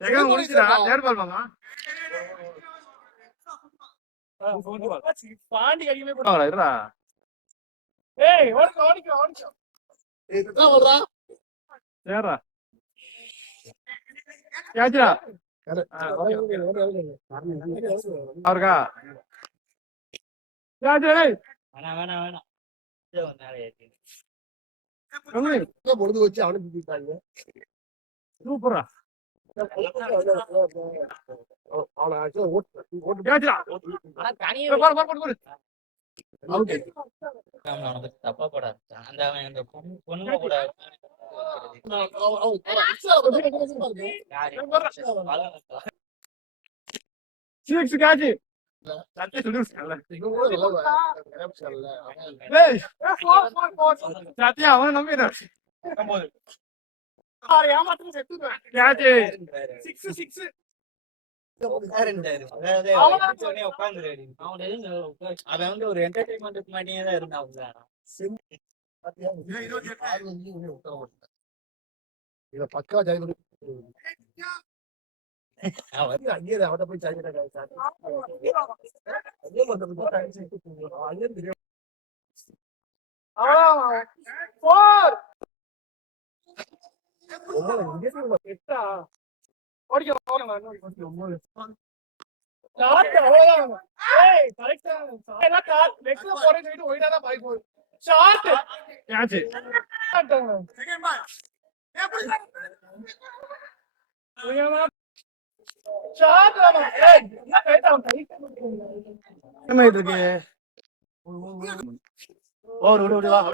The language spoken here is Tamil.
எங்க முடிச்சுடா தேர்ட் பால் மாமா பாண்டி கையுமே போடுவாங்களா இருடா ஏய் ஓடிக்கோ ஓடிக்கோ ஓடிக்கோ இதுதான் வர்றா ஏறா கேட்சா அவருக்கா கேட்சா வேணாம் பொழுது வச்சு அனுப்பிட்டாங்க சூப்பரா தப்பா போடாது அந்த அவன் பொண்ணு கூட சத்தியா அவனை நம்பிடுறேன் ஒரு என்டர்டைன்மெண்ட் பண்ணியே தான் இருந்தாங்க பக்கா ஜெயலலிதா அங்கேயே அவட்ட போய் இருக்கு